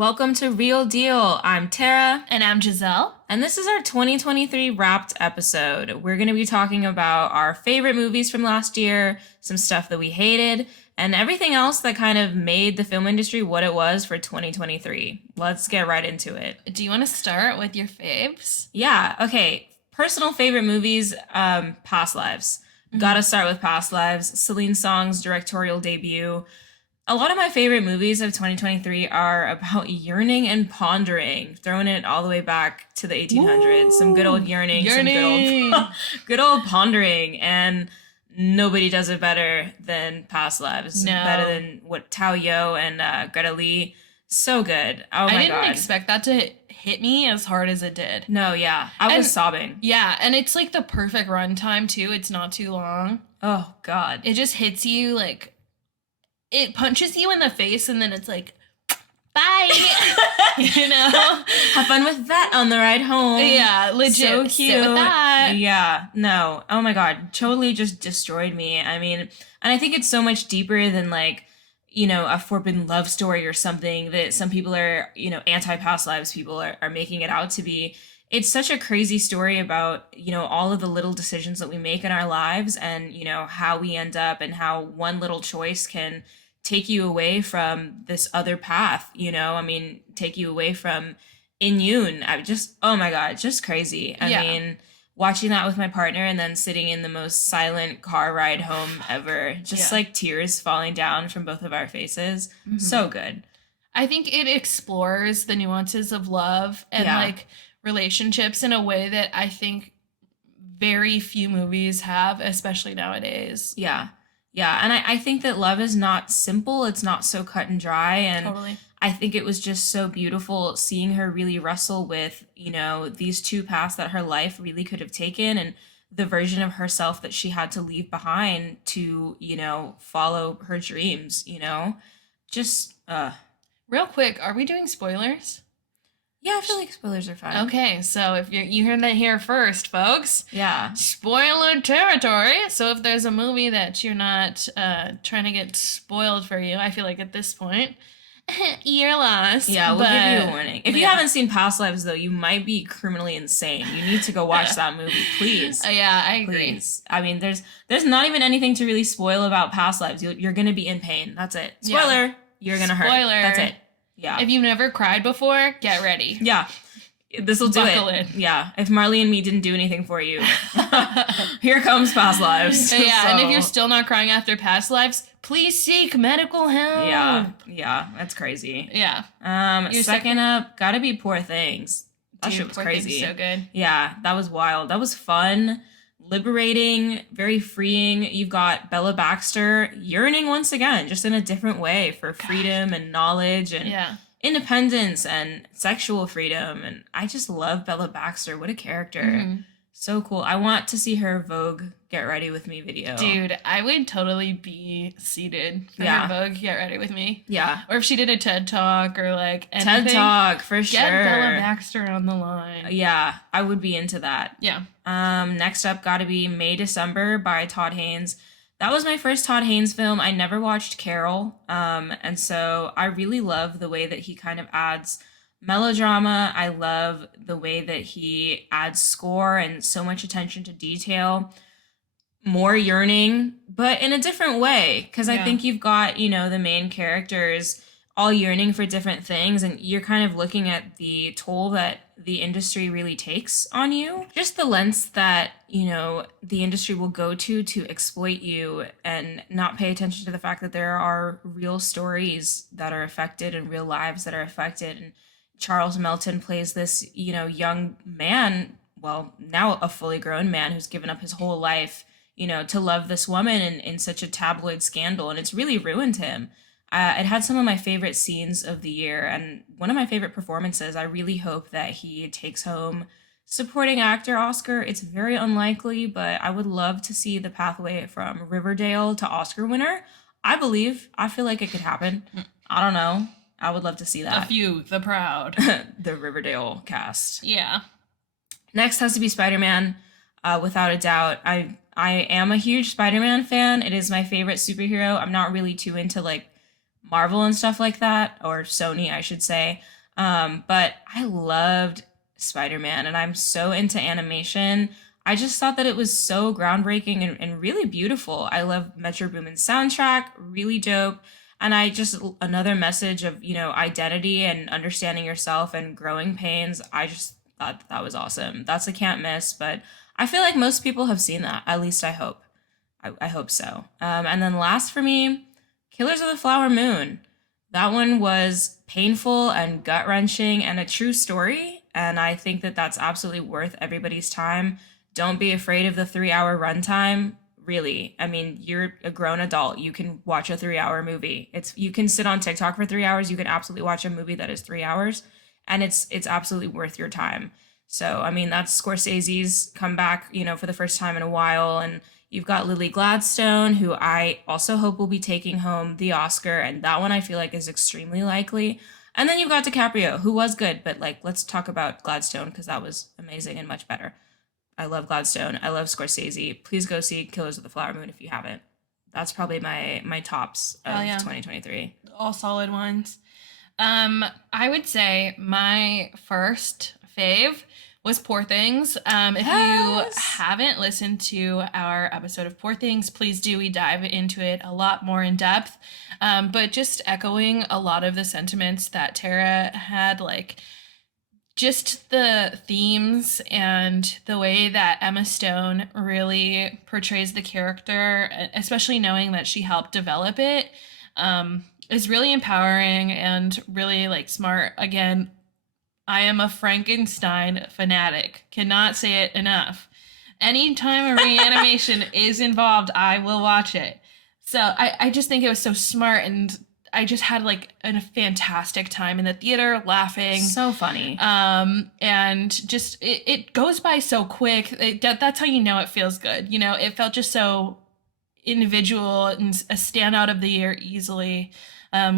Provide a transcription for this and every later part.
Welcome to Real Deal. I'm Tara, And I'm Giselle. and this is our 2023 wrapped episode. We're going to be talking about our favorite movies from last year, some stuff that we hated, and everything else that kind of made the film industry what it was for 2023. Let's get right into it. Do you want to start with your faves? Yeah, okay. Personal favorite movies, Past Lives. Gotta start with Past Lives. Celine Song's directorial debut. A lot of my favorite movies of 2023 are about yearning and pondering, throwing it all the way back to the 1800s. Some good old yearning, some Yearning. good old, good old pondering, and nobody does it better than Past Lives. No. Better than what Tao Yo and Greta Lee. So good. Oh my I didn't god. expect that to hit me as hard as it did. No, yeah, I was And- sobbing. Yeah, and it's like the perfect runtime too. It's not too long. Oh god. It just hits you like it punches you in the face and then it's like bye. You know? Have fun with that on the ride home. Yeah, legit. So cute. Sit with that. Yeah, no. Oh my god, totally just destroyed me. I mean, and I think it's so much deeper than like, a forbidden love story or something that some people are, anti-past lives people are making it out to be. It's such a crazy story about, all of the little decisions that we make in our lives and, how we end up and how one little choice can take you away from this other path, I mean, take you away from Inyun. Oh my God, just crazy. I Yeah. mean, watching that with my partner and then sitting in the most silent car ride home ever, just Yeah. like tears falling down from both of our faces. So good. I think it explores the nuances of love and Yeah. like relationships in a way that I think very few movies have, especially nowadays. Yeah. Yeah. And I think that love is not simple. It's not so cut and dry. And Totally. I think it was just so beautiful seeing her really wrestle with, these two paths that her life really could have taken and the version of herself that she had to leave behind to, follow her dreams, Just, Real quick, are we doing spoilers? yeah, I feel like spoilers are fine. Okay, so if you heard that here first, folks, Yeah. spoiler territory. So if there's a movie that you're not trying to get spoiled for you, I feel like at this point, you're lost. Yeah, we'll give you a But- warning. If you yeah. haven't seen Past Lives, though, you might be criminally insane. You need to go watch that movie, please. Yeah, I agree. Please. I mean, there's not even anything to really spoil about Past Lives. You're gonna be in pain. That's it. Yeah. Spoiler. You're gonna hurt. Spoiler. That's it. Yeah. If you've never cried before, get ready. Yeah. This will do Buckle it. in. Yeah. If Marley and me didn't do anything for you, here comes Past Lives. Yeah, and if So, you're still not crying after past lives, please seek medical help. yeah, that's crazy. Yeah. Second Your second- up, gotta be Poor Things. That Dude, shit was Poor Things crazy. is so good. Yeah, that was wild. That was fun, liberating, very freeing. You've got Bella Baxter yearning once again, just in a different way for freedom and knowledge and Yeah. independence and sexual freedom. And I just love Bella Baxter. What a character. Mhm. So cool. I want to see her Vogue Get Ready With Me video. Dude, I would totally be seated for Yeah. her Vogue Get Ready With Me. Yeah. Or if she did a TED Talk or like anything. TED Talk for Get sure. Bella Baxter on the line. Yeah, I would be into that. Yeah. Next up, got to be May December by Todd Haynes. That was my first Todd Haynes film. I never watched Carol, and so I really love the way that he kind of adds melodrama. I love the way that he adds score and so much attention to detail. More yearning, but in a different way, because I Yeah. think you've got, the main characters all yearning for different things, and you're kind of looking at the toll that the industry really takes on you. Just the lengths that, the industry will go to exploit you and not pay attention to the fact that there are real stories that are affected and real lives that are affected. And Charles Melton plays this, young man, well, now a fully grown man who's given up his whole life, to love this woman in such a tabloid scandal. And it's really ruined him. It had some of my favorite scenes of the year and one of my favorite performances. I really hope that he takes home supporting actor Oscar. It's very unlikely, but I would love to see the pathway from Riverdale to Oscar winner. I feel like it could happen. I don't know. I would love to see The that. few, the proud. The Riverdale cast. Yeah. Next has to be Spider-Man, without a doubt. I am a huge Spider-Man fan. It is my favorite superhero. I'm not really too into like Marvel and stuff like that, or Sony, I should say. But I loved Spider-Man, and I'm so into animation. I just thought that it was so groundbreaking and really beautiful. I love Metro Boomin's soundtrack, really dope. And I just, another message of, identity and understanding yourself and growing pains. I just thought that was awesome. That's a can't miss, but I feel like most people have seen that. At least I hope. I hope so. And then last for me, Killers of the Flower Moon. That one was painful and gut wrenching and a true story. And I think that that's absolutely worth everybody's time. Don't be afraid of the 3 hour runtime. Really, I mean, you're a grown adult. You can watch a 3 hour movie. You can sit on TikTok for 3 hours. You can absolutely watch a movie that is 3 hours, and it's absolutely worth your time. So, I mean, that's Scorsese's comeback, for the first time in a while. And you've got Lily Gladstone, who I also hope will be taking home the Oscar. And that one I feel like is extremely likely. And then you've got DiCaprio, who was good, but like, let's talk about Gladstone because that was amazing and much better. I love Gladstone. I love Scorsese. Please go see Killers of the Flower Moon if you haven't. That's probably my tops of 2023. All solid ones. I would say my first fave was Poor Things. If you haven't listened to our episode of Poor Things, please do. We dive into it a lot more in depth. But just echoing a lot of the sentiments that Tara had, like just the themes and the way that Emma Stone really portrays the character, especially knowing that she helped develop it, is really empowering and really like smart. Again, I am a Frankenstein fanatic. Cannot say it enough. Anytime a reanimation is involved, I will watch it. So I just think it was so smart, and I just had like a fantastic time in the theater laughing. So funny. And just it goes by so quick. That's how you know it feels good. It felt just so individual and a standout of the year easily.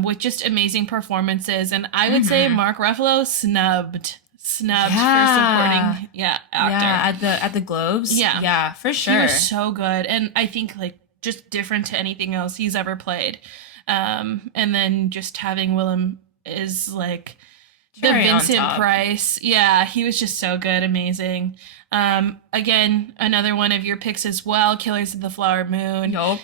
With just amazing performances. And I would say Mark Ruffalo snubbed for supporting actor. Yeah, at the Globes. Yeah, for sure. He was so good, and I think like just different to anything else he's ever played. And then just having Willem is like Cherry the Vincent on top. Price. Yeah, he was just so good, amazing. Again, another one of your picks as well, Killers of the Flower Moon. Yup.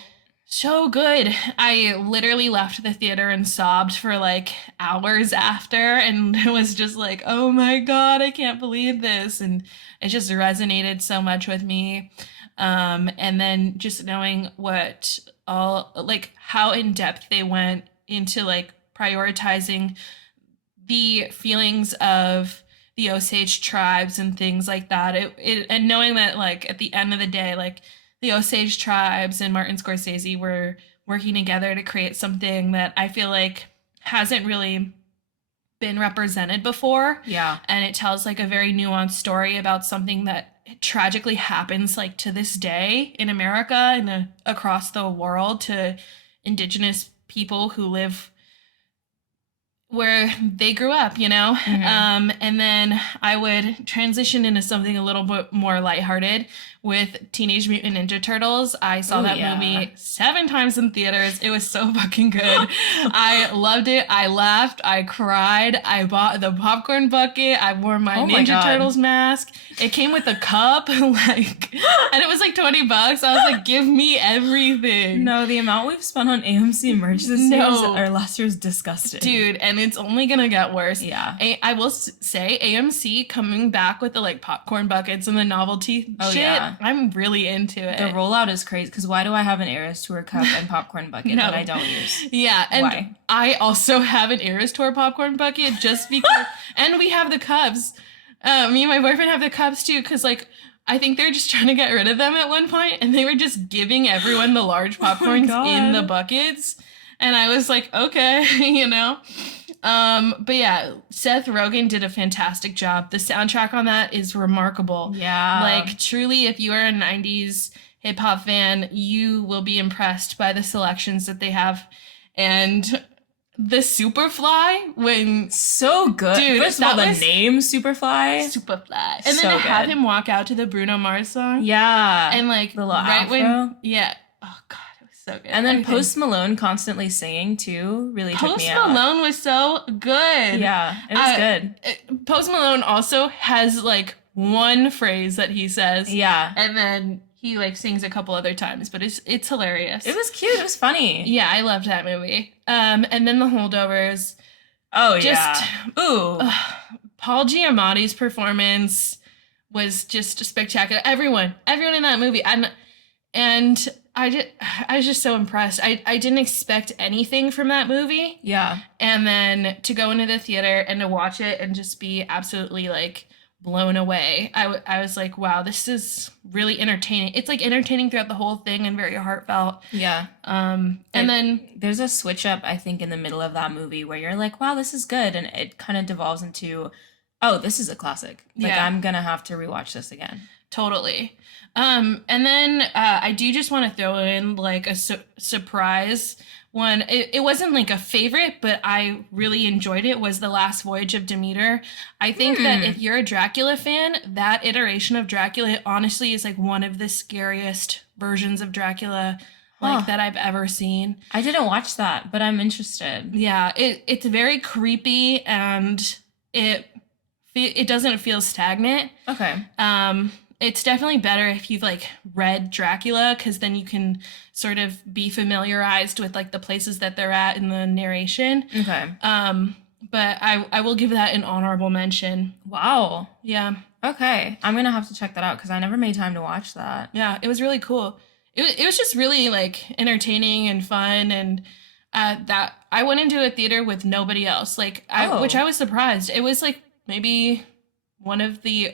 So good. I literally left the theater and sobbed for like hours after, and it was just like, oh my God, I can't believe this. And it just resonated so much with me. And then just knowing what all, like how in depth they went into like prioritizing the feelings of the Osage tribes and things like that. And knowing that like at the end of the day, like the Osage tribes and Martin Scorsese were working together to create something that I feel like hasn't really been represented before. Yeah. And it tells like a very nuanced story about something that tragically happens like to this day in America and across the world to Indigenous people who live where they grew up, and then I would transition into something a little bit more lighthearted with Teenage Mutant Ninja Turtles. I saw that movie 7 times in theaters. It was so fucking good. I loved it. I laughed. I cried. I bought the popcorn bucket. I wore my Ninja Turtles mask. It came with a cup, and it was like $20. I was like, give me everything. No, the amount we've spent on AMC merch this year or last year is disgusting. Dude, and it's only gonna get worse. Yeah. I will say AMC coming back with the like popcorn buckets and the novelty shit. Yeah. I'm really into it. The rollout is crazy because why do I have an Eras Tour cup and popcorn bucket that I don't use? Yeah, and why? I also have an Eras Tour popcorn bucket just because, and we have the cups. Me and my boyfriend have the cups too because like I think they're just trying to get rid of them at one point, and they were just giving everyone the large popcorns in the buckets, and I was like, okay, But yeah, Seth Rogen did a fantastic job. The soundtrack on that is remarkable. Yeah. Like, truly, if you are a 90s hip-hop fan, you will be impressed by the selections that they have. And the Superfly, when... So good. Dude, first of all, the name Superfly. Superfly. And then to have him walk out to the Bruno Mars song. Yeah. And like, the little afro. Yeah. Oh, God. So good. And then Post Malone constantly singing too really took me out. Post Malone was so good. Yeah, it was good. Post Malone also has like one phrase that he says. Yeah. And then he like sings a couple other times, but it's hilarious. It was cute. It was funny. Yeah, I loved that movie. And then The Holdovers. Oh, just, yeah. Ooh. Paul Giamatti's performance was just spectacular. Everyone in that movie. And I was just so impressed. I didn't expect anything from that movie. Yeah. And then to go into the theater and to watch it and just be absolutely like blown away. I was like, wow, this is really entertaining. It's like entertaining throughout the whole thing and very heartfelt. Yeah. And then there's a switch up, I think, in the middle of that movie where you're like, wow, this is good. And it kind of devolves into, oh, this is a classic. Like, yeah. I'm going to have to rewatch this again. Totally. And then I do just want to throw in like a surprise one. It wasn't like a favorite, but I really enjoyed it, was The Last Voyage of Demeter. I think that if you're a Dracula fan, that iteration of Dracula honestly is like one of the scariest versions of Dracula like that I've ever seen. I didn't watch that, but I'm interested. Yeah, it's very creepy and it doesn't feel stagnant. Okay. It's definitely better if you've like read Dracula, because then you can sort of be familiarized with like the places that they're at in the narration. Okay. But I will give that an honorable mention. Wow. Yeah. Okay. I'm gonna have to check that out because I never made time to watch that. Yeah, it was really cool. It was just really like entertaining and fun, and that I went into a theater with nobody else. Like which I was surprised. It was like maybe one of the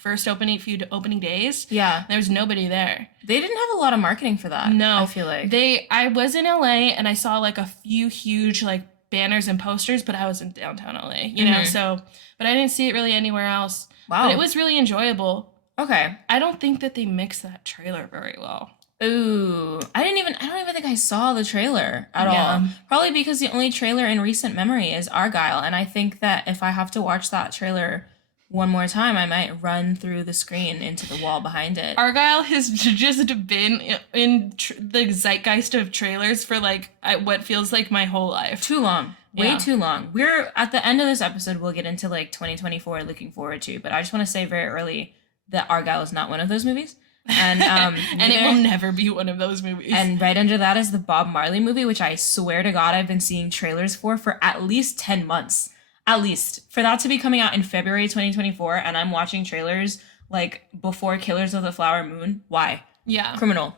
first few opening days. Yeah. There was nobody there. They didn't have a lot of marketing for that. No. I feel like. I was in LA and I saw like a few huge like banners and posters, but I was in downtown LA, you know, so, but I didn't see it really anywhere else. Wow. But it was really enjoyable. Okay. I don't think that they mixed that trailer very well. Ooh. I don't even think I saw the trailer at all. Probably because the only trailer in recent memory is Argyle. And I think that if I have to watch that trailer one more time, I might run through the screen into the wall behind it. Argyle has just been in the zeitgeist of trailers for like what feels like my whole life. Too long. Way too long. We're at the end of this episode, we'll get into like 2024 looking forward to, but I just want to say very early that Argyle is not one of those movies. And and it will never be one of those movies. And right under that is the Bob Marley movie, which I swear to God I've been seeing trailers for at least 10 months. At least. For that to be coming out in February 2024, and I'm watching trailers like before Killers of the Flower Moon. Why? Yeah. Criminal.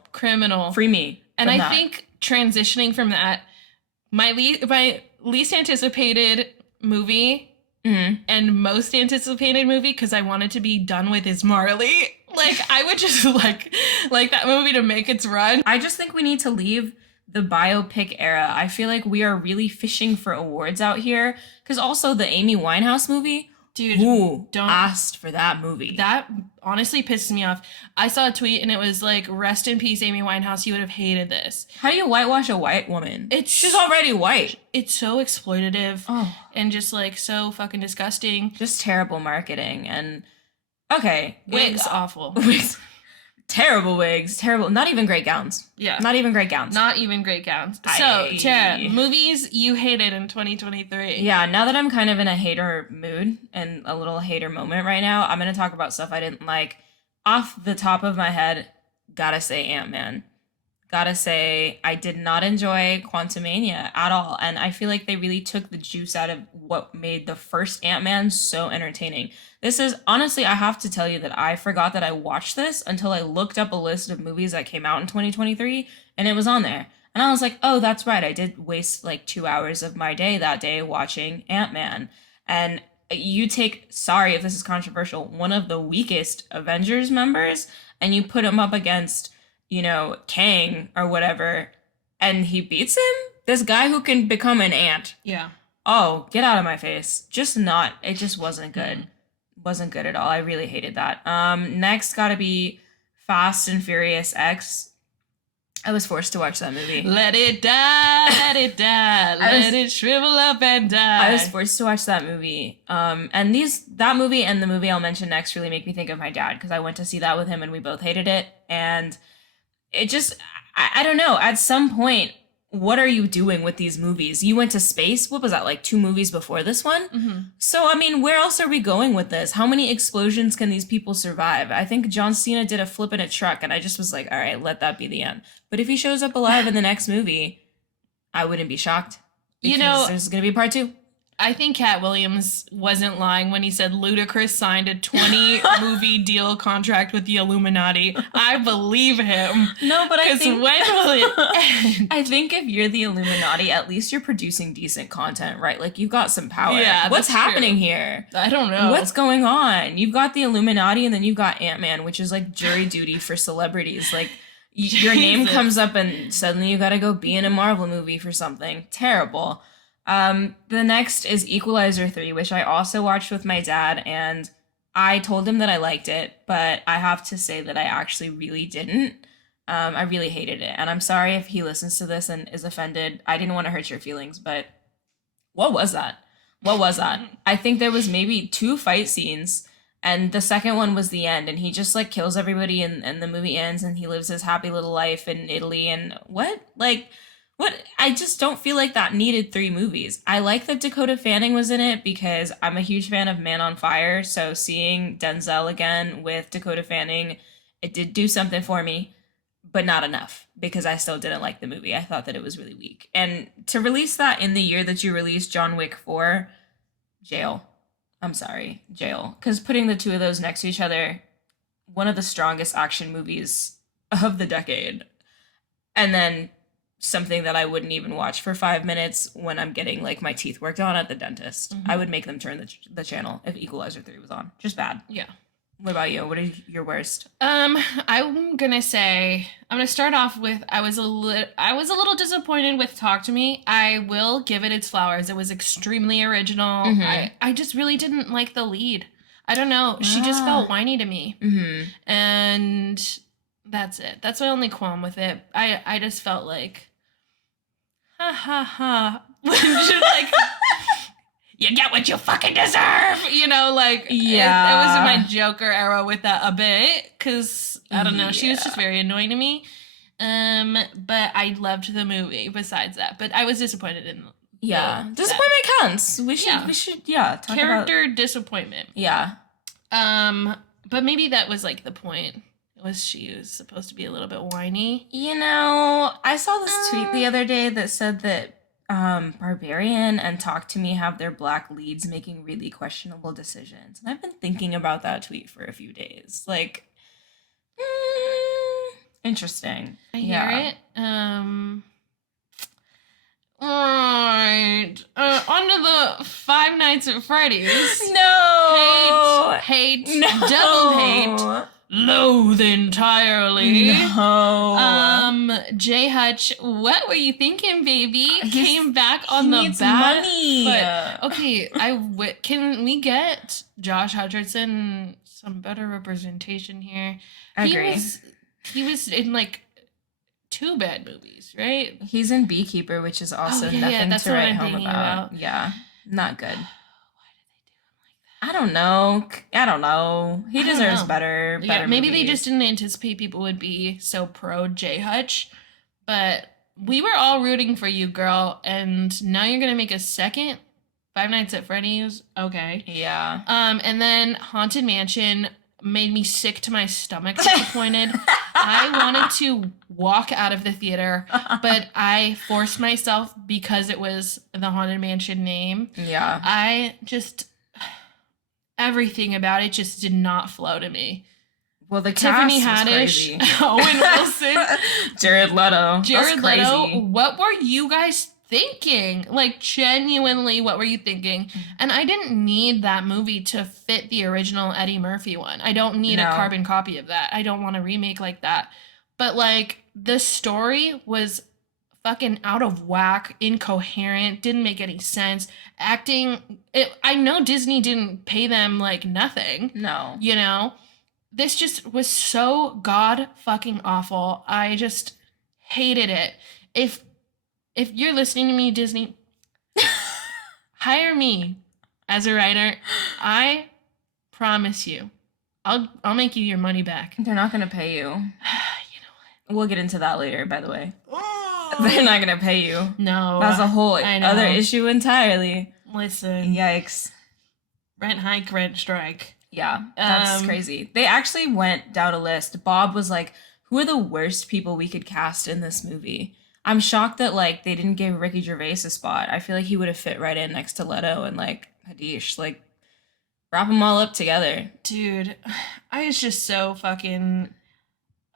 Free me. And I think transitioning from that, my least anticipated movie and most anticipated movie, because I wanted to be done with, is Marley. Like, I would just like that movie to make its run. I just think we need to leave the biopic era. I feel like we are really fishing for awards out here. Because also the Amy Winehouse movie, dude, don't asked for that movie. That honestly pisses me off. I saw a tweet and it was like, rest in peace, Amy Winehouse. You would have hated this. How do you whitewash a white woman? She's already white. It's so exploitative and just like so fucking disgusting. Just terrible marketing. And okay, wigs awful. Terrible wigs, terrible. Not even great gowns. Yeah. Not even great gowns. So, Tara, movies you hated in 2023. Yeah, now that I'm kind of in a hater mood and a little hater moment right now, I'm going to talk about stuff I didn't like. Off the top of my head, gotta say Ant-Man. Gotta say, I did not enjoy Quantumania at all. And I feel like they really took the juice out of what made the first Ant-Man so entertaining. This is, honestly, I have to tell you that I forgot that I watched this until I looked up a list of movies that came out in 2023, and it was on there. And I was like, oh, that's right. I did waste like 2 hours of my day that day watching Ant-Man. And you take, sorry if this is controversial, one of the weakest Avengers members, and you put him up against, you know, Kang or whatever, and he beats him? This guy who can become an ant. Yeah. Oh, get out of my face. It just wasn't good. Wasn't good at all. I really hated that. Next gotta be Fast and Furious X. I was forced to watch that movie. Let it die, let it die, let it shrivel up and die. I was forced to watch that movie. And that movie and the movie I'll mention next really make me think of my dad, because I went to see that with him and we both hated it. And it just, I don't know. At some point, what are you doing with these movies? You went to space. What was that, like 2 movies before this one? Mm-hmm. So, I mean, where else are we going with this? How many explosions can these people survive? I think John Cena did a flip in a truck, and I just was like, all right, let that be the end. But if he shows up alive in the next movie, I wouldn't be shocked. Because there's going to be a part 2. I think Cat Williams wasn't lying when he said Ludacris signed a 20-movie deal contract with the Illuminati. I believe him. No, but I think... when will it end? I think if you're the Illuminati, at least you're producing decent content, right? Like, you've got some power. Yeah, what's that's happening true. here? I don't know. What's going on? You've got the Illuminati, and then you've got Ant-Man, which is, like, jury duty for celebrities. Like, your name comes up, and suddenly you gotta go be in a Marvel movie for something. Terrible. The next is Equalizer 3, which I also watched with my dad, and I told him that I liked it, but I have to say that I actually really didn't. I really hated it, and I'm sorry if he listens to this and is offended. I didn't want to hurt your feelings, but what was that? What was that? I think there was maybe 2 fight scenes, and the second one was the end, and he just, like, kills everybody, and the movie ends, and he lives his happy little life in Italy, and what? Like... What? I just don't feel like that needed 3 movies. I like that Dakota Fanning was in it because I'm a huge fan of Man on Fire. So seeing Denzel again with Dakota Fanning, it did do something for me, but not enough because I still didn't like the movie. I thought that it was really weak. And to release that in the year that you released John Wick 4, jail. I'm sorry, jail. Because putting the 2 of those next to each other, one of the strongest action movies of the decade. And then something that I wouldn't even watch for 5 minutes when I'm getting, like, my teeth worked on at the dentist. Mm-hmm. I would make them turn the channel if Equalizer 3 was on. Just bad. Yeah. What about you? What are your worst? I'm gonna start off with I was a little disappointed with Talk to Me. I will give it its flowers. It was extremely original. Mm-hmm. I just really didn't like the lead. I don't know. She just felt whiny to me. Mm-hmm. And that's it. That's my only qualm with it. I just felt like ha ha ha. Like, you get what you fucking deserve, you know, like, yeah. It was in my Joker era with that a bit, because, I don't know, she was just very annoying to me, but I loved the movie besides that, but I was disappointed in disappointment counts. We should talk character about... disappointment. Yeah. But maybe that was, like, the point. She was supposed to be a little bit whiny. You know, I saw this tweet the other day that said that Barbarian and Talk to Me have their black leads making really questionable decisions. And I've been thinking about that tweet for a few days. Like, interesting. I hear it. Alright. On to the Five Nights at Freddy's. No! Hate. No. Double hate. Loathe entirely. No. Jay Hutch, what were you thinking, baby? Came back on the bad foot. Okay, can we get Josh Hutcherson some better representation here? I agree. He was in, like, 2 bad movies, right? He's in Beekeeper, which is also nothing that's to what write I'm home thinking about. Yeah, not good. Why I don't know. He deserves better maybe movies. they just didn't anticipate people would be so pro Jay Hutch, but we were all rooting for you, girl, and now you're gonna make a second Five Nights at Freddy's. Okay. Yeah. And then Haunted Mansion made me sick to my stomach, disappointed. I wanted to walk out of the theater, but I forced myself because it was the Haunted Mansion name. Yeah. Everything about it just did not flow to me. Well, the Tiffany cast was Haddish, crazy. Owen Wilson, Jared Leto. What were you guys thinking? Like, genuinely, what were you thinking? And I didn't need that movie to fit the original Eddie Murphy one. I don't need a carbon copy of that. I don't want a remake like that. But, like, the story was fucking out of whack, incoherent, didn't make any sense. Acting, I know Disney didn't pay them, like, nothing. No. You know? This just was so god fucking awful. I just hated it. If you're listening to me, Disney, hire me as a writer. I promise you, I'll make you your money back. They're not gonna pay you. We'll get into that later, by the way. They're not gonna pay you. No. That's a whole I know. other issue entirely. Listen. Yikes. Rent hike, rent strike. Yeah, that's crazy. They actually went down a list. Bob was like, who are the worst people we could cast in this movie? I'm shocked that, like, they didn't give Ricky Gervais a spot. I feel like he would have fit right in next to Leto and, like, Hadish. Like, wrap them all up together. Dude, I was just so fucking...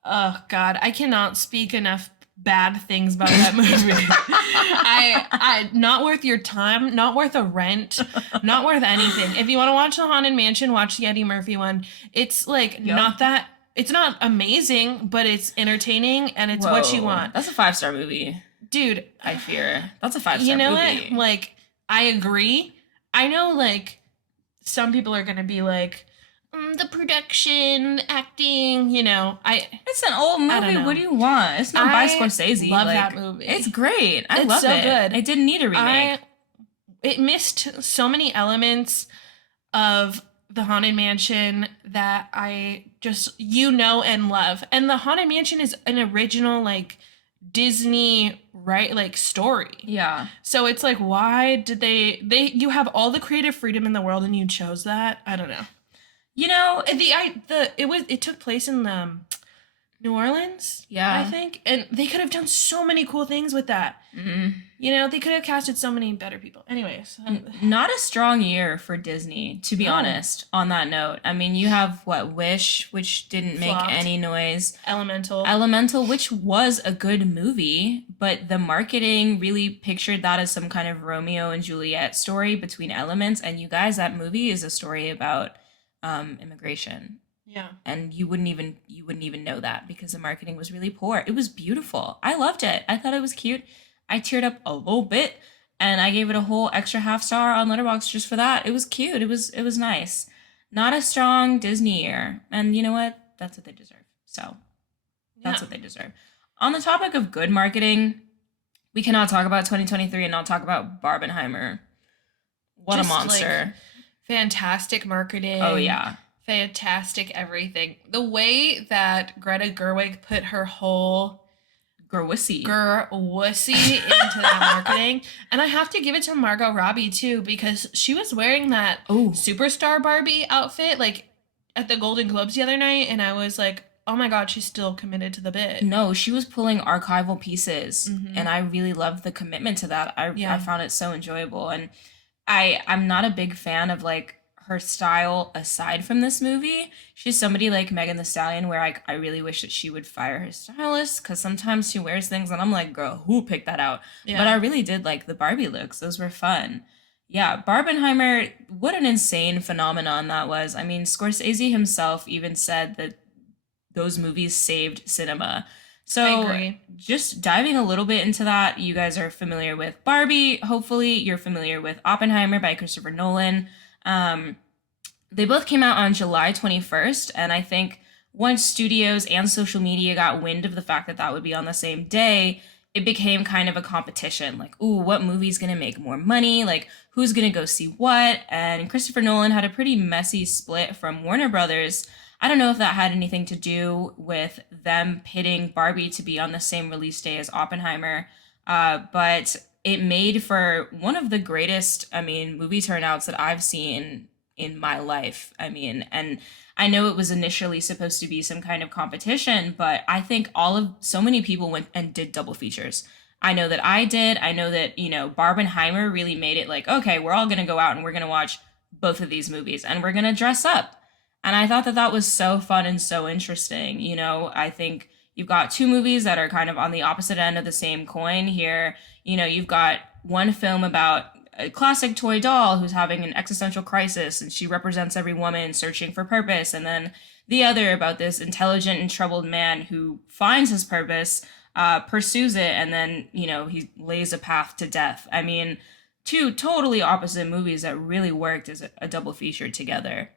Oh, God. I cannot speak enough bad things about that movie. I not worth your time, not worth a rent, not worth anything. If you want to watch the Haunted Mansion, watch the Eddie Murphy one. It's like not that, it's not amazing, but it's entertaining and it's what you want. That's a 5-star movie. Dude, I fear. That's a 5-star movie. You know what? Like, I agree. I know, like, some people are going to be like, the production, acting, you know, it's an old movie. What do you want? It's not by Scorsese. Love that movie. It's great. I love it. It's so good. It didn't need a remake. It missed so many elements of the Haunted Mansion that I just, and love. And the Haunted Mansion is an original, like, Disney, right, like, story. Yeah. So it's like, why did you have all the creative freedom in the world and you chose that? I don't know. You know, it took place in New Orleans, I think, and they could have done so many cool things with that. Mm-hmm. You know, they could have casted so many better people. Anyways, not a strong year for Disney, to be honest. On that note, I mean, you have Wish, which didn't make any noise. Elemental, which was a good movie, but the marketing really pictured that as some kind of Romeo and Juliet story between elements. And you guys, that movie is a story about immigration. Yeah. And you wouldn't even know that because the marketing was really poor. It was beautiful. I loved it. I thought it was cute. I teared up a little bit and I gave it a whole extra half-star on Letterboxd just for that. It was cute. It was nice. Not a strong Disney year. And you know what? That's what they deserve. So that's what they deserve. On the topic of good marketing, we cannot talk about 2023 and not talk about Barbenheimer. What just a monster. Like, fantastic marketing. Oh, yeah. Fantastic everything. The way that Greta Gerwig put her whole Gerwussy into that marketing. And I have to give it to Margot Robbie, too, because she was wearing that Superstar Barbie outfit, like, at the Golden Globes the other night, and I was like, oh my God, she's still committed to the bit. No, she was pulling archival pieces, and I really loved the commitment to that. I found it so enjoyable, and I'm not a big fan of, like, her style aside from this movie. She's somebody like Megan Thee Stallion where I really wish that she would fire her stylist because sometimes she wears things and I'm like, girl, who picked that out? Yeah. But I really did like the Barbie looks. Those were fun. Yeah, Barbenheimer, what an insane phenomenon that was. I mean, Scorsese himself even said that those movies saved cinema. So I agree. Just diving a little bit into that, you guys are familiar with Barbie. Hopefully you're familiar with Oppenheimer by Christopher Nolan. They both came out on July 21st, and I think once studios and social media got wind of the fact that that would be on the same day, it became kind of a competition. Like, ooh, what movie's going to make more money? Like, who's going to go see what? And Christopher Nolan had a pretty messy split from Warner Brothers. I don't know if that had anything to do with them pitting Barbie to be on the same release day as Oppenheimer, but it made for one of the greatest, movie turnouts that I've seen in my life. And I know it was initially supposed to be some kind of competition, but I think so many people went and did double features. I know that I did. I know that, Barbenheimer really made it like, okay, we're all going to go out and we're going to watch both of these movies and we're going to dress up. And I thought that was so fun and so interesting. I think you've got two movies that are kind of on the opposite end of the same coin here. You've got one film about a classic toy doll who's having an existential crisis and she represents every woman searching for purpose. And then the other about this intelligent and troubled man who finds his purpose, pursues it, and then, he lays a path to death. Two totally opposite movies that really worked as a double feature together.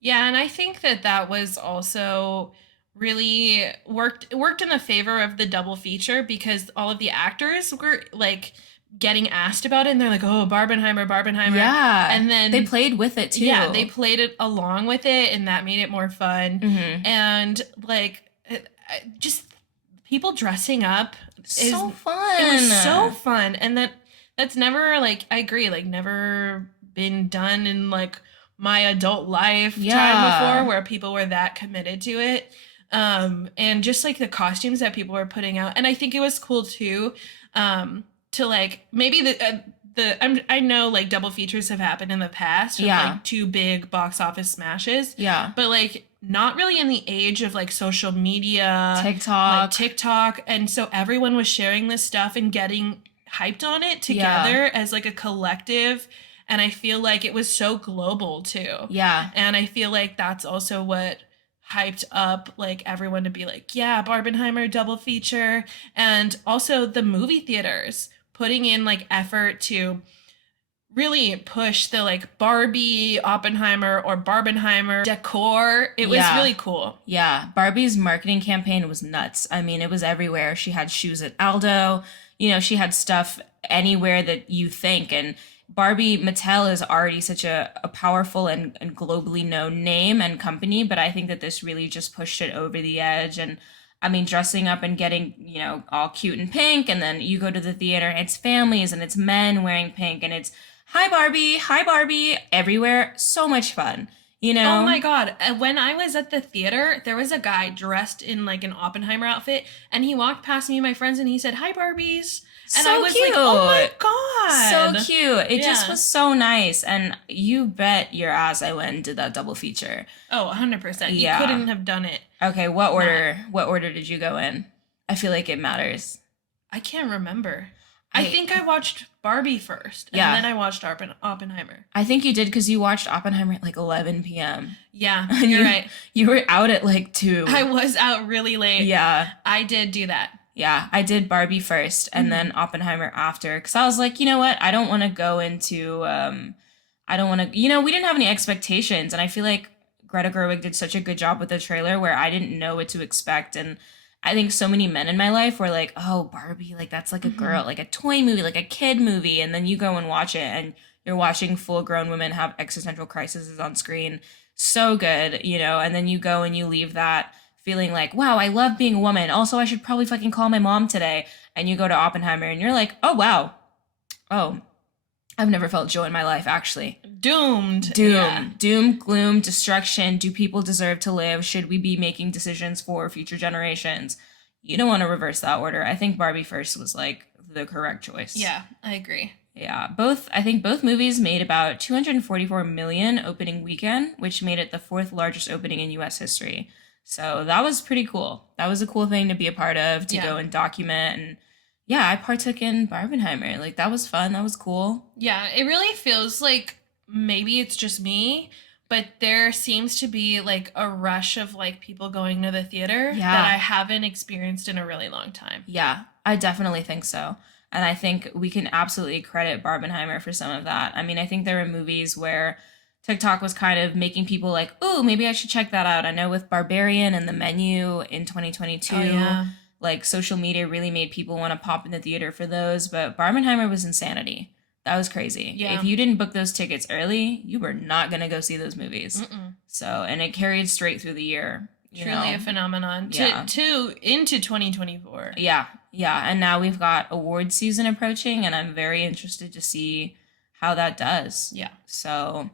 Yeah, and I think that was also really worked in the favor of the double feature because all of the actors were like getting asked about it and they're like, oh, Barbenheimer. Yeah. And then they played with it too. Yeah, they played it along with it and that made it more fun. Mm-hmm. And like just people dressing up is So fun. it was so fun, and that's never like I agree, like never been done in like my adult lifetime Yeah. before where people were that committed to it. And just like the costumes that people were putting out, and I think it was cool too, to like maybe I know like double features have happened in the past of Yeah. like two big box office smashes, Yeah. but like not really in the age of like social media, TikTok. and so everyone was sharing this stuff and getting hyped on it together as like a collective, and I feel like it was so global too. Yeah. And I feel like that's also what hyped up like everyone to be like, yeah, Barbenheimer double feature, and also the movie theaters putting in like effort to really push the like Barbie, Oppenheimer, or Barbenheimer decor. It was really cool. Yeah. Barbie's marketing campaign was nuts. I mean, it was everywhere. She had shoes at Aldo. You know, she had stuff anywhere that you think. And Barbie Mattel is already such a powerful and globally known name and company, but I think that this really just pushed it over the edge. And I mean, dressing up and getting, you know, all cute and pink, and then you go to the theater and it's families and it's men wearing pink and it's hi Barbie everywhere. So much fun, you Oh know? my god. When I was at the theater, there was a guy dressed in like an Oppenheimer outfit, and he walked past me and my friends and he said, "Hi Barbies." And So I was cute. like, "Oh my god." So cute. It just Yeah. was so nice. And you bet your ass I went and did that double feature. Oh, 100%. You Yeah. couldn't have done it. Okay, what order? What order did you go in? I feel like it matters. I can't remember. I think I watched Barbie first, and then I watched Oppenheimer. I think you did because you watched Oppenheimer at like 11 p.m. Yeah, And you're right. You were out at like 2. I was out really late. Yeah. I did do that. Yeah, I did Barbie first and then Oppenheimer after because I was like, you know what? I don't want to go into, I don't want to, you know, we didn't have any expectations. And I feel like Greta Gerwig did such a good job with the trailer where I didn't know what to expect. And I think so many men in my life were like, oh, Barbie, like that's like a girl, like a toy movie, like a kid movie. And then you go and watch it and you're watching full grown women have existential crises on screen. So good, you know, and then you go and you leave that feeling like, wow, I love being a woman. Also, I should probably fucking call my mom today. And you go to Oppenheimer and you're like, oh, wow. Oh, I've never felt joy in my life, actually. Doomed. Doom. Yeah. Doom, gloom, destruction. Do people deserve to live? Should we be making decisions for future generations? You don't want to reverse that order. I think Barbie first was like the correct choice. Yeah, I agree. Yeah, I think both movies made about 244 million opening weekend, which made it the 4th largest opening in US history. So that was pretty cool. That was a cool thing to be a part of, to go and document. And yeah, I partook in Barbenheimer. Like, that was fun. That was cool. Yeah, it really feels like maybe it's just me, but there seems to be like a rush of like people going to the theater that I haven't experienced in a really long time. Yeah, I definitely think so. And I think we can absolutely credit Barbenheimer for some of that. I mean, I think there were movies where TikTok was kind of making people like, ooh, maybe I should check that out. I know with Barbarian and The Menu in 2022, like social media really made people want to pop in the theater for those. But Barbenheimer was insanity. That was crazy. Yeah. If you didn't book those tickets early, you were not going to go see those movies. So, and it carried straight through the year. Truly a phenomenon to into 2024. Yeah. Yeah. And now we've got award season approaching, and I'm very interested to see how that does. Yeah. So,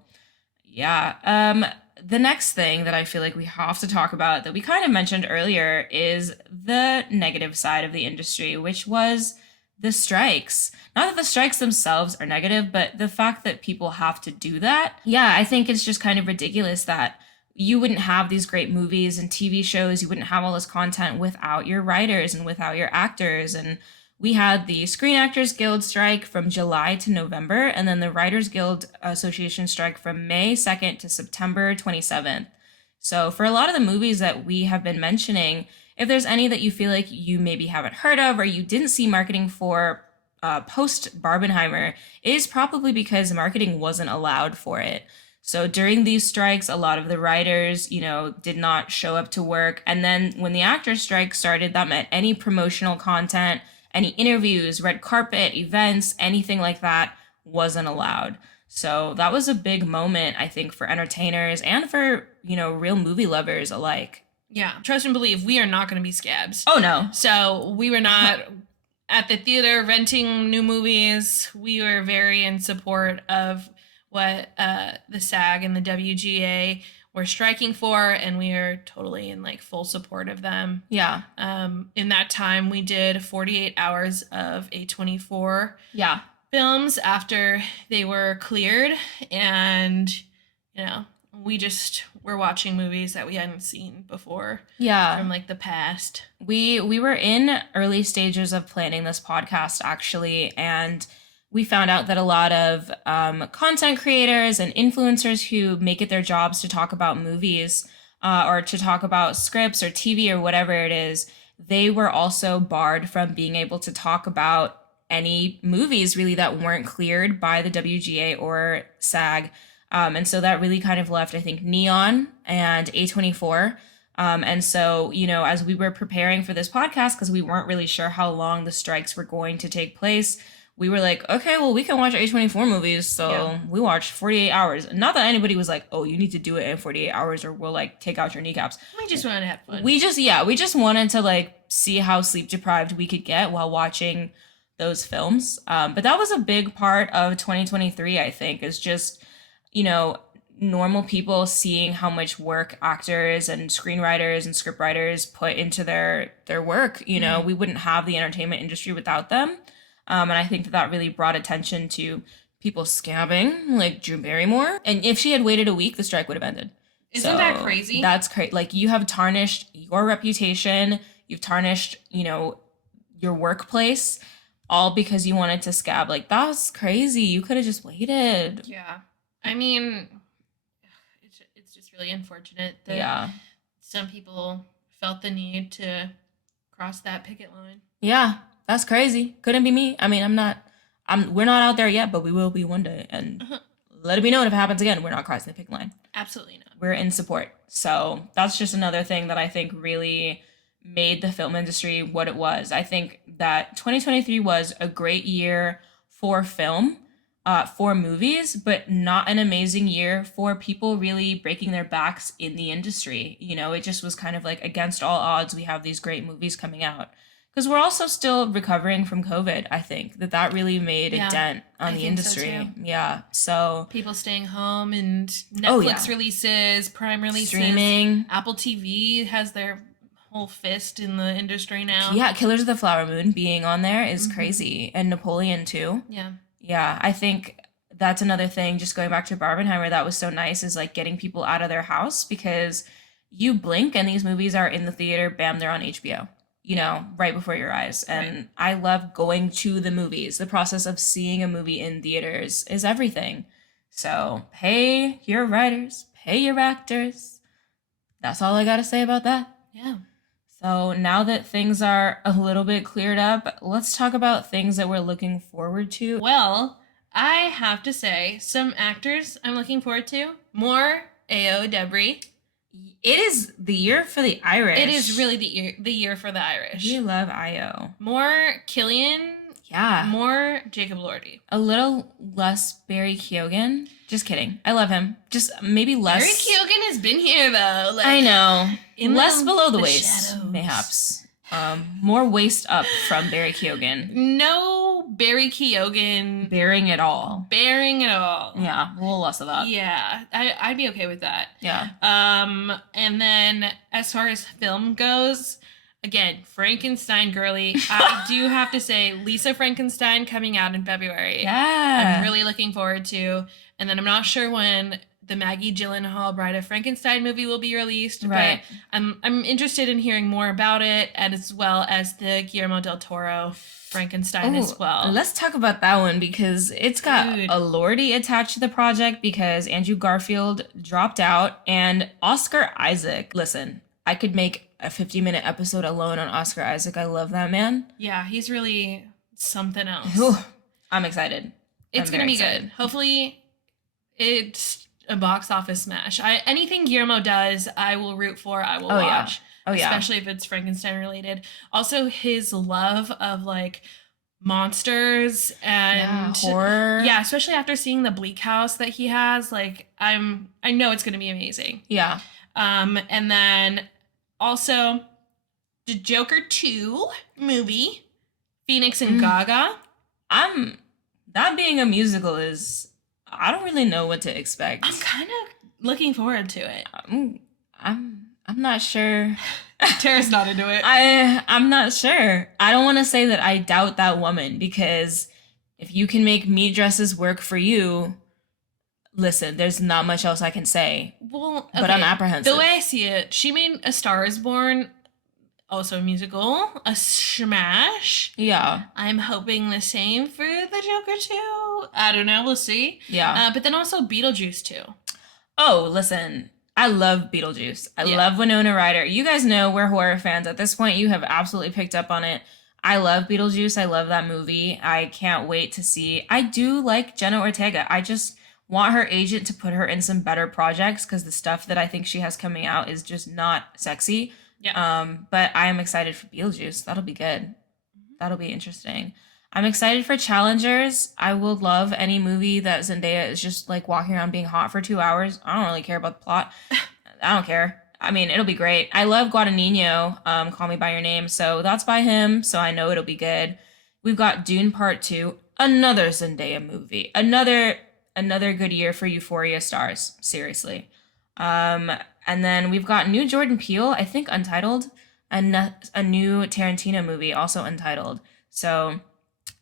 yeah. The next thing that I feel like we have to talk about that we kind of mentioned earlier is the negative side of the industry, which was the strikes. Not that the strikes themselves are negative, but the fact that people have to do that. Yeah, I think it's just kind of ridiculous that you wouldn't have these great movies and TV shows, you wouldn't have all this content without your writers and without your actors. And we had the Screen Actors Guild strike from July to November, and then the Writers Guild Association strike from May 2nd to September 27th. So for a lot of the movies that we have been mentioning, if there's any that you feel like you maybe haven't heard of or you didn't see marketing for post Barbenheimer, it is probably because marketing wasn't allowed for it. So during these strikes, a lot of the writers, you know, did not show up to work. And then when the actors' strike started, that meant any promotional content, any interviews, red carpet, events, anything like that wasn't allowed. So that was a big moment, I think, for entertainers and for, you know, real movie lovers alike. Yeah. Trust and believe, we are not going to be scabs. Oh, no. So we were not at the theater renting new movies. We were very in support of what the SAG and the WGA were striking for, and we are totally in like full support of them. Yeah. In that time, we did 48 hours of A24 Yeah. films after they were cleared, and you know, we just were watching movies that we hadn't seen before. Yeah. From like the past. We were in early stages of planning this podcast actually, and we found out that a lot of content creators and influencers who make it their jobs to talk about movies or to talk about scripts or TV or whatever it is, they were also barred from being able to talk about any movies really that weren't cleared by the WGA or SAG. And so that really kind of left, I think, Neon and A24. And so, you know, as we were preparing for this podcast, because we weren't really sure how long the strikes were going to take place, we were like, okay, well, we can watch A24 movies. So we watched 48 hours. Not that anybody was like, oh, you need to do it in 48 hours or we'll like take out your kneecaps. We just wanted to have fun. We just wanted to like see how sleep deprived we could get while watching those films. But that was a big part of 2023, I think, is just, you know, normal people seeing how much work actors and screenwriters and scriptwriters put into their work. You know, we wouldn't have the entertainment industry without them. And I think that really brought attention to people scabbing, like Drew Barrymore. And if she had waited a week, the strike would have ended. Isn't that crazy? That's crazy. Like, you have tarnished your reputation. You've tarnished, you know, your workplace, all because you wanted to scab. Like, that was crazy. You could have just waited. Yeah. I mean, it's just really unfortunate that some people felt the need to cross that picket line. Yeah. That's crazy. Couldn't be me. I mean, we're not out there yet, but we will be one day. And let it be known if it happens again, we're not crossing the picket line. Absolutely not. We're in support. So that's just another thing that I think really made the film industry what it was. I think that 2023 was a great year for film, for movies, but not an amazing year for people really breaking their backs in the industry. You know, it just was kind of like against all odds, we have these great movies coming out. Because we're also still recovering from COVID, I think. That really made a dent on the industry. So yeah, so... people staying home and Netflix releases, Prime releases. Streaming. Apple TV has their whole fist in the industry now. Yeah, Killers of the Flower Moon being on there is crazy. And Napoleon, too. Yeah. Yeah, I think that's another thing, just going back to Barbenheimer, that was so nice, is like getting people out of their house, because you blink and these movies are in the theater, bam, they're on HBO. You know, right before your eyes. And I love going to the movies. The process of seeing a movie in theaters is everything. So pay your writers, pay your actors. That's all I got to say about that. Yeah. So now that things are a little bit cleared up, let's talk about things that we're looking forward to. Well, I have to say, some actors I'm looking forward to. More A.O. Debris. It is the year for the Irish. It is really the year for the Irish. We love Io. More Killian. Yeah. More Jacob Lordy. A little less Barry Keoghan. Just kidding. I love him. Just maybe less. Barry Keoghan has been here though. Like, I know. Less below the waist, shadows. Mayhaps. More waist up from Barry Keoghan. No Barry Keoghan bearing it all. Bearing it all. Yeah, a little less of that. Yeah, I'd be okay with that. Yeah. And then as far as film goes, again, Frankenstein girly. I do have to say, Lisa Frankenstein coming out in February. Yeah. I'm really looking forward to. And then I'm not sure when the Maggie Gyllenhaal Bride of Frankenstein movie will be released, right. But I'm interested in hearing more about it, as well as the Guillermo del Toro Frankenstein as well. Let's talk about that one, because it's got a Lordy attached to the project because Andrew Garfield dropped out, and Oscar Isaac. Listen, I could make a 50-minute episode alone on Oscar Isaac. I love that man. Yeah, he's really something else. Ooh, I'm excited. It's going to be good. Hopefully it's a box office smash. Anything Guillermo does, I will root for. I will watch. Oh yeah. Especially if it's Frankenstein related. Also, his love of like monsters and horror. Yeah, especially after seeing the Bleak House that he has. Like, I know it's gonna be amazing. Yeah. And then Also, the Joker 2 movie, Phoenix and Gaga. That being a musical is, I don't really know what to expect. I'm kind of looking forward to it. I'm not sure. Tara's not into it. I'm not sure. I don't want to say that I doubt that woman, because if you can make meat dresses work for you, listen, there's not much else I can say. Well, okay. But I'm apprehensive. The way I see it, she made A Star Is Born, also a musical, a smash. Yeah. I'm hoping the same for the Joker 2. I don't know. We'll see. Yeah. But then also Beetlejuice 2. Oh, listen. I love Beetlejuice. I love Winona Ryder. You guys know we're horror fans. At this point, you have absolutely picked up on it. I love Beetlejuice. I love that movie. I can't wait to see. I do like Jenna Ortega. I just want her agent to put her in some better projects, because the stuff that I think she has coming out is just not sexy. Yeah. But I am excited for Beetlejuice. That'll be good. That'll be interesting. I'm excited for Challengers. I will love any movie that Zendaya is just like walking around being hot for 2 hours. I don't really care about the plot. I don't care. I mean, it'll be great. I love Guadagnino, Call Me By Your Name. So that's by him. So I know it'll be good. We've got Dune Part 2, another Zendaya movie. Another good year for Euphoria stars. Seriously. And then we've got new Jordan Peele, I think Untitled, and a new Tarantino movie, also Untitled. So,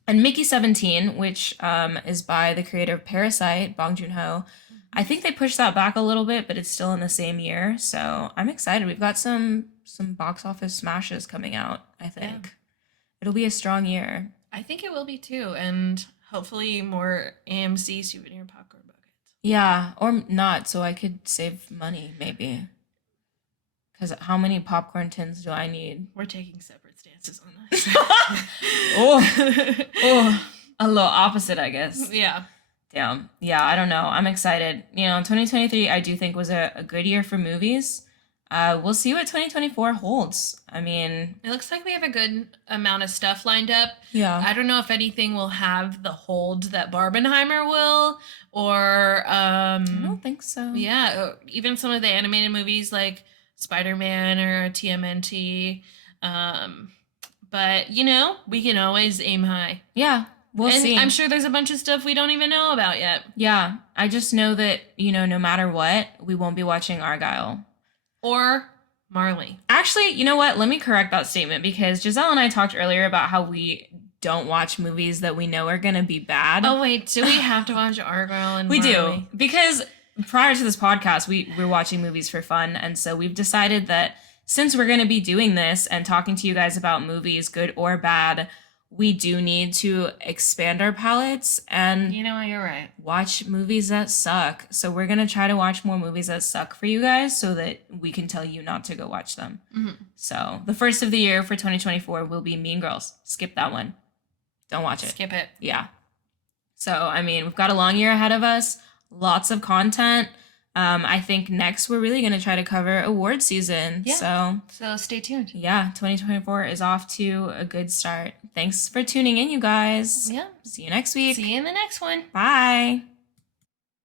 and Mickey 17, which is by the creator of Parasite, Bong Joon-ho. I think they pushed that back a little bit, but it's still in the same year. So I'm excited. We've got some box office smashes coming out, I think. Yeah. It'll be a strong year. I think it will be too. And hopefully more AMC souvenir popcorn buckets. Yeah, or not, so I could save money, maybe. Because how many popcorn tins do I need? We're taking separate stances on this. oh, a little opposite, I guess. Yeah. Damn. Yeah, I don't know. I'm excited. 2023, I do think was a good year for movies. We'll see what 2024 holds. I mean, it looks like we have a good amount of stuff lined up. Yeah. I don't know if anything will have the hold that Barbenheimer will, or I don't think so. Yeah, even some of the animated movies like Spider-Man or TMNT. But we can always aim high. Yeah. We'll see. I'm sure there's a bunch of stuff we don't even know about yet. Yeah. I just know that, no matter what, we won't be watching Argyle. Or Marley. Actually, you know what? Let me correct that statement, because Jazelle and I talked earlier about how we don't watch movies that we know are going to be bad. Oh, wait. Do we have to watch Argyle and Marley? We do. Because prior to this podcast, we're watching movies for fun. And so we've decided that since we're going to be doing this and talking to you guys about movies, good or bad, we do need to expand our palettes and you're right. Watch movies that suck. So we're going to try to watch more movies that suck for you guys so that we can tell you not to go watch them. Mm-hmm. So the first of the year for 2024 will be Mean Girls. Skip that one. Don't watch it. Skip it. Yeah. So, I mean, we've got a long year ahead of us. Lots of content. I think next we're really going to try to cover award season. Yeah. So stay tuned. Yeah, 2024 is off to a good start. Thanks for tuning in, you guys. Yeah. See you next week. See you in the next one. Bye.